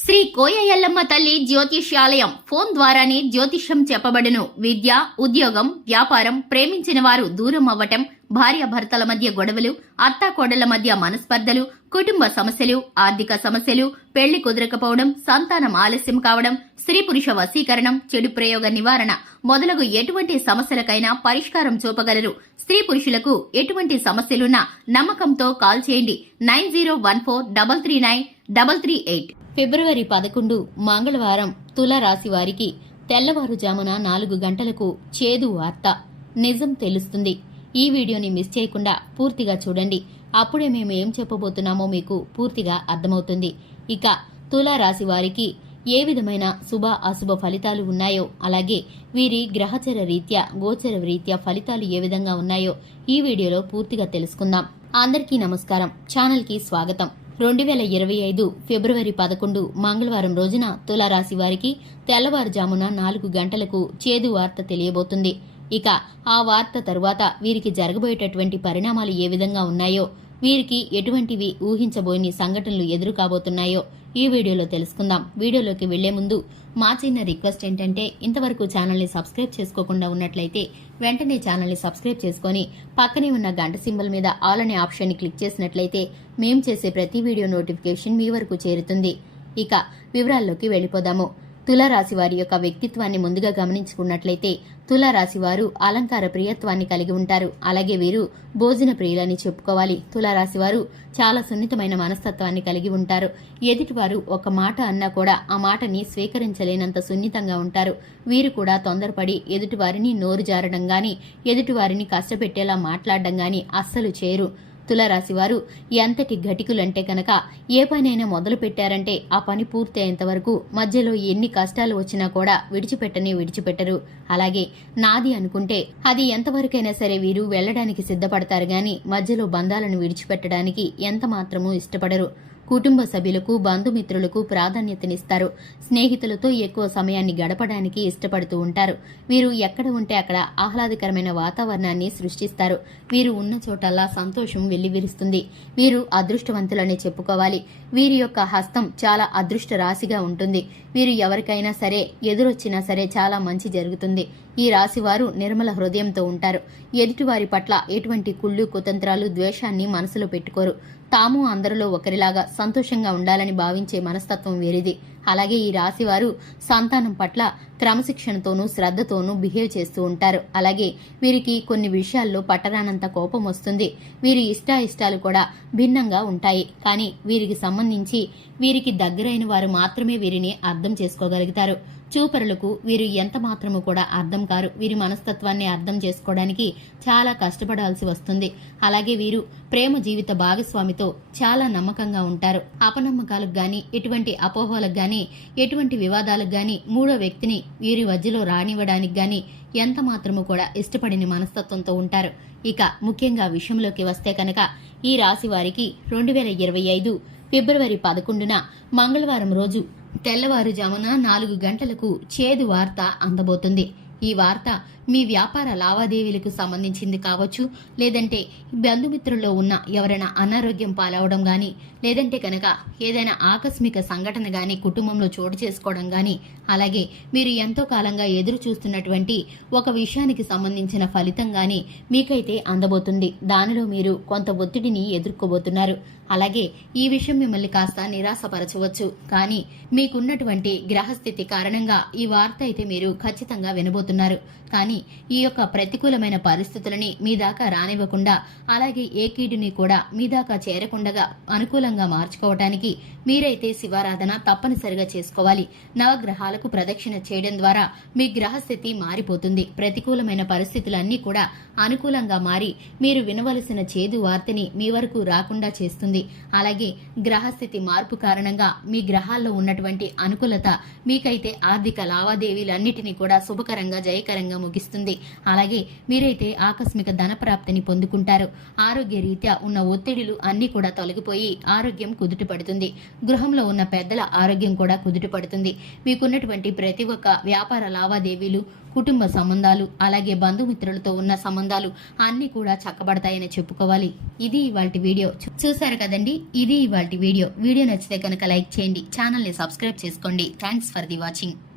శ్రీ కోయ ఎల్లమ్మ తల్లి జ్యోతిష్యాలయం ఫోన్ ద్వారానే జ్యోతిష్యం చెప్పబడును. విద్య, ఉద్యోగం, వ్యాపారం, ప్రేమించిన వారు దూరం అవ్వటం, భార్యాభర్తల మధ్య గొడవలు, అత్తాకోడళ్ల మధ్య మనస్పర్ధలు, కుటుంబ సమస్యలు, ఆర్థిక సమస్యలు, పెళ్లి కుదరకపోవడం, సంతానం ఆలస్యం కావడం, స్త్రీ పురుష వశీకరణం, చెడు ప్రయోగ నివారణ మొదలగు ఎటువంటి సమస్యలకైనా పరిష్కారం చూపగలరు. స్త్రీ పురుషులకు ఎటువంటి సమస్యలున్నా నమ్మకంతో కాల్ చేయండి. 9014339338. ఫిబ్రవరి 11 మంగళవారం తులారాశి వారికి తెల్లవారుజామున 4 గంటలకు చేదు వార్త. నిజం తెలుస్తుంది. ఈ వీడియోని మిస్ చేయకుండా పూర్తిగా చూడండి. అప్పుడే మేము ఏం చెప్పబోతున్నామో మీకు పూర్తిగా అర్థమవుతుంది. ఇక తులారాశి వారికి ఏ విధమైన శుభ అశుభ ఫలితాలు ఉన్నాయో, అలాగే వీరి గ్రహచర రీత్యా గోచర రీత్యా ఫలితాలు ఏ విధంగా ఉన్నాయో ఈ వీడియోలో పూర్తిగా తెలుసుకుందాం. అందరికీ నమస్కారం. ఛానల్కి స్వాగతం. 2025 ఫిబ్రవరి 11 మంగళవారం రోజున తులారాశి వారికి తెల్లవారుజామున 4 గంటలకు చేదు వార్త తెలియబోతుంది. ఇక ఆ వార్త తరువాత వీరికి జరగబోయేటటువంటి పరిణామాలు ఏ విధంగా ఉన్నాయో, వీరికి ఎటువంటివి ఊహించబోని సంఘటనలు ఎదురు కాబోతున్నాయో ఈ వీడియోలో తెలుసుకుందాం. వీడియోలోకి వెళ్లే ముందు మా చిన్న రిక్వెస్ట్ ఏంటంటే, ఇంతవరకు ఛానల్ని సబ్స్క్రైబ్ చేసుకోకుండా ఉన్నట్లయితే వెంటనే ఛానల్ని సబ్స్క్రైబ్ చేసుకుని పక్కనే ఉన్న గంట సింబల్ మీద ఆల్ అనే ఆప్షన్ని క్లిక్ చేసినట్లయితే మేం చేసే ప్రతి వీడియో నోటిఫికేషన్ మీ వరకు చేరుతుంది. ఇక వివరాల్లోకి వెళ్ళిపోదాము. తులారాశి వారి యొక్క వ్యక్తిత్వాన్ని ముందుగా గమనించుకున్నట్లయితే తులారాశి వారు అలంకార ప్రియత్వాన్ని కలిగి ఉంటారు. అలాగే వీరు భోజన ప్రియులని చెప్పుకోవాలి. తులారాశి వారు చాలా సున్నితమైన మనస్తత్వాన్ని కలిగి ఉంటారు. ఎదుటివారు ఒక మాట అన్నా కూడా ఆ మాటని స్వీకరించలేనంత సున్నితంగా ఉంటారు. వీరు కూడా తొందరపడి ఎదుటివారిని నోరు జారడం గాని, ఎదుటివారిని కష్టపెట్టేలా మాట్లాడడం గాని అస్సలు చేయరు. తులారాశి వారు ఎంతటి ఘటికులంటే కనుక ఏ పనైనా మొదలు పెట్టారంటే ఆ పని పూర్తి అయ్యేంత వరకు మధ్యలో ఎన్ని కష్టాలు వచ్చినా కూడా విడిచిపెట్టరు. అలాగే నాది అనుకుంటే అది ఎంతవరకైనా సరే వీరు వెళ్లడానికి సిద్ధపడతారు గాని మధ్యలో బంధాలను విడిచిపెట్టడానికి ఎంత మాత్రమూ ఇష్టపడరు. కుటుంబ సభ్యులకు, బంధుమిత్రులకు ప్రాధాన్యతనిస్తారు. స్నేహితులతో ఎక్కువ సమయాన్ని గడపడానికి ఇష్టపడుతూ ఉంటారు. వీరు ఎక్కడ ఉంటే అక్కడ ఆహ్లాదకరమైన వాతావరణాన్ని సృష్టిస్తారు. వీరు ఉన్న చోటల్లా సంతోషం వెల్లివిరుస్తుంది. వీరు అదృష్టవంతులనే చెప్పుకోవాలి. వీరి యొక్క హస్తం చాలా అదృష్ట రాశిగా ఉంటుంది. వీరు ఎవరికైనా సరే ఎదురొచ్చినా సరే చాలా మంచి జరుగుతుంది. ఈ రాశి వారు నిర్మల హృదయంతో ఉంటారు. ఎదుటివారి పట్ల ఎటువంటి కుళ్ళు, కుతంత్రాలు, ద్వేషాన్ని మనసులో పెట్టుకోరు. తాము అందరిలో ఒకరిలాగా సంతోషంగా ఉండాలని భావించే మనస్తత్వం వీరిది. అలాగే ఈ రాశి వారు సంతానం పట్ల క్రమశిక్షణతోనూ శ్రద్ధతోనూ బిహేవ్ చేస్తూ ఉంటారు. అలాగే వీరికి కొన్ని విషయాల్లో పట్టరానంత కోపం వస్తుంది. వీరి ఇష్టాయిష్టాలు కూడా భిన్నంగా ఉంటాయి. కానీ వీరికి సంబంధించి వీరికి దగ్గరైన వారు మాత్రమే వీరిని అర్థం చేసుకోగలుగుతారు. చూపరులకు వీరు ఎంత మాత్రము కూడా అర్థం కారు. వీరి మనస్తత్వాన్ని అర్థం చేసుకోవడానికి చాలా కష్టపడాల్సి వస్తుంది. అలాగే వీరు ప్రేమ జీవిత భాగస్వామితో చాలా నమ్మకంగా ఉంటారు. అపనమ్మకాలకు గాని, ఎటువంటి అపోహలకు గాని, ఎటువంటి వివాదాలకు గాని, మూడో వ్యక్తిని వీరి మధ్యలో రానివ్వడానికి గాని ఎంత మాత్రము కూడా ఇష్టపడిన మనస్తత్వంతో ఉంటారు. ఇక ముఖ్యంగా విషయంలోకి వస్తే కనుక ఈ రాశి వారికి 2025 ఫిబ్రవరి 11న మంగళవారం రోజు తెల్లవారుజామున 4 గంటలకు చేదు వార్త అందబోతుంది. ఈ వార్త మీ వ్యాపార లావాదేవీలకు సంబంధించింది కావచ్చు, లేదంటే బంధుమిత్రుల్లో ఉన్న ఎవరైనా అనారోగ్యం పాలవడం గాని, లేదంటే కనుక ఏదైనా ఆకస్మిక సంఘటన గాని కుటుంబంలో చోటు చేసుకోవడం గాని, అలాగే మీరు ఎంతో కాలంగా ఎదురు చూస్తున్నటువంటి ఒక విషయానికి సంబంధించిన ఫలితం గాని మీకైతే అందబోతుంది. దానిలో మీరు కొంత ఒత్తిడిని ఎదుర్కోబోతున్నారు. అలాగే ఈ విషయం మిమ్మల్ని కాస్త నిరాశపరచవచ్చు. కానీ మీకున్నటువంటి గ్రహస్థితి కారణంగా ఈ వార్త అయితే మీరు ఖచ్చితంగా వినబోతున్నారు. కానీ ఈ యొక్క ప్రతికూలమైన పరిస్థితులని మీ దాకా రానివ్వకుండా, అలాగే ఏ కీడుని కూడా మీ దాకా చేరకుండా అనుకూలంగా మార్చుకోవటానికి మీరైతే శివారాధన తప్పనిసరిగా చేసుకోవాలి. నవగ్రహాలకు ప్రదక్షిణ చేయడం ద్వారా మీ గ్రహస్థితి మారిపోతుంది. ప్రతికూలమైన పరిస్థితులన్నీ కూడా అనుకూలంగా మారి మీరు వినవలసిన చేదు వార్తని మీ వరకు రాకుండా చేస్తుంది. అలాగే గ్రహస్థితి మార్పు కారణంగా మీ గ్రహాల్లో ఉన్నటువంటి అనుకూలత మీకైతే ఆర్థిక లావాదేవీలన్నిటినీ కూడా శుభకరంగా, జయకరంగా ముగిస్తుంది. ఇస్తుంది. అలాగే మీరైతే ఆకస్మిక ధనప్రాప్తిని పొందుకుంటారు. ఆరోగ్య రీత్యా ఉన్న ఒత్తిడులు అన్నీ కూడా తొలగిపోయి ఆరోగ్యం కుదుటపడుతుంది. గృహంలో ఉన్న పెద్దల ఆరోగ్యం కూడా కుదుటపడుతుంది. మీకున్నటువంటి ప్రతి ఒక్క వ్యాపార లావాదేవీలు, కుటుంబ సంబంధాలు, అలాగే బంధుమిత్రులతో ఉన్న సంబంధాలు అన్నీ కూడా చక్కబడతాయని చెప్పుకోవాలి. ఇది ఇవాల్టి వీడియో. చూసారు కదండి, ఇది ఇవాల్టి వీడియో. వీడియో నచ్చితే కనుక లైక్ చేయండి, ఛానల్ని సబ్స్క్రైబ్ చేసుకోండి. Thanks for the watching.